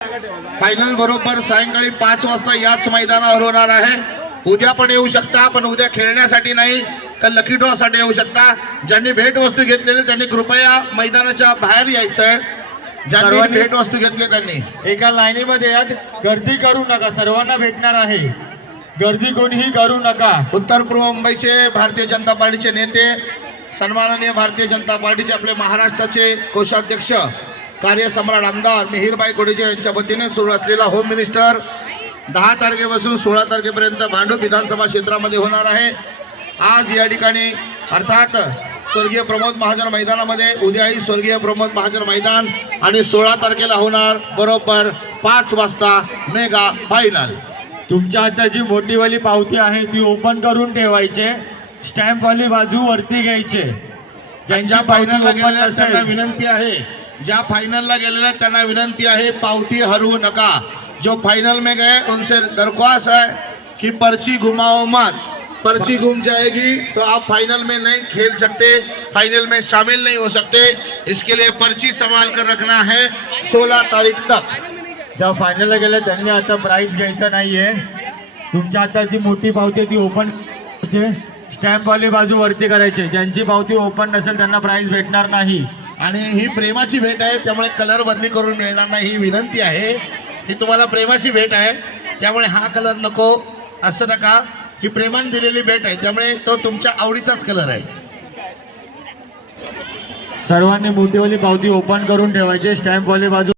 Final बरोबर सायंकाळी 5 वाजता याच मैदानावर होणार आहे। उद्या पण येऊ शकता, पण उद्या खेळण्यासाठी नाही तर लकी ड्रॉ साठी येऊ शकता। ज्यांनी भेट वस्तू घेतलेली त्यांनी कृपया मैदानाच्या बाहेर यायचं। ज्यांनी भेट वस्तू घेतली त्यांनी एका लाईनीमध्ये यात, गर्दी करू नका, सर्वांना भेटणार आहे, गर्दी कोणीही करू नका। उत्तर पूर्व मुंबईचे भारतीय जनता पार्टीचे नेते, सन्माननीय भारतीय जनता पार्टीचे आपले महाराष्ट्राचे कोषाध्यक्ष कार्यसम्राट आमदार मिहिरबाई कोडेचे यांच्या वतीने सुरू असलेला होम मिनिस्टर 10 तारखेपासून 16 तारखेपर्यंत भांडूप विधानसभा क्षेत्रामध्ये होणार आहे। आज या ठिकाणी अर्थात स्वर्गीय प्रमोद महाजन मैदानामध्ये, उद्याही स्वर्गीय प्रमोद महाजन मैदान आणि 16 तारखेला होणार बरोबर 5 वाजता मेगा फायनल। तुमच्या हाताची मोठीवाली पावती आहे ती ओपन करून ठेवायचे, स्टॅम्प वाली बाजू वरती घ्यायचे। ज्यांच्या फायनलला गेलेल्या त्यांना विनंती आहे, ज्या फाइनल गेलेल्या त्यांना विनंती है पावती हरवू नका। जो फाइनल में गए उनसे दरख्वास्त है कि पर्ची घुमाओ मत, पर्ची घूम जाएगी तो आप फाइनल में नहीं खेल सकते, फाइनल में शामिल नहीं हो सकते। इसके लिए पर्ची संभाल कर रखना है 16 तारीख तक। ज्या फायनलला गेल्या त्यांनी आता प्राइस घ्यायचा नाहीये। तुमच्या हाताची मोठी पावती ती ओपन करायची, स्टॅम्प वाली बाजू वरती करायची। ज्यांची पावती ओपन नसेल त्यांना प्राइस भेटणार नाही। आणि ही प्रेमाची भेट आहे, त्यामुळे कलर बदली करून मिळणार नाही ही विनंती आहे। ही तुम्हाला प्रेमाची भेट आहे, त्यामुळे हा कलर नको असं नका। ही प्रेमाने दिलेली भेट आहे, त्यामुळे तो तुमच्या आवडीचाच कलर आहे। सर्वांनी मोठीवाली पावती ओपन करून ठेवायची, स्टॅम्प वाली बाजू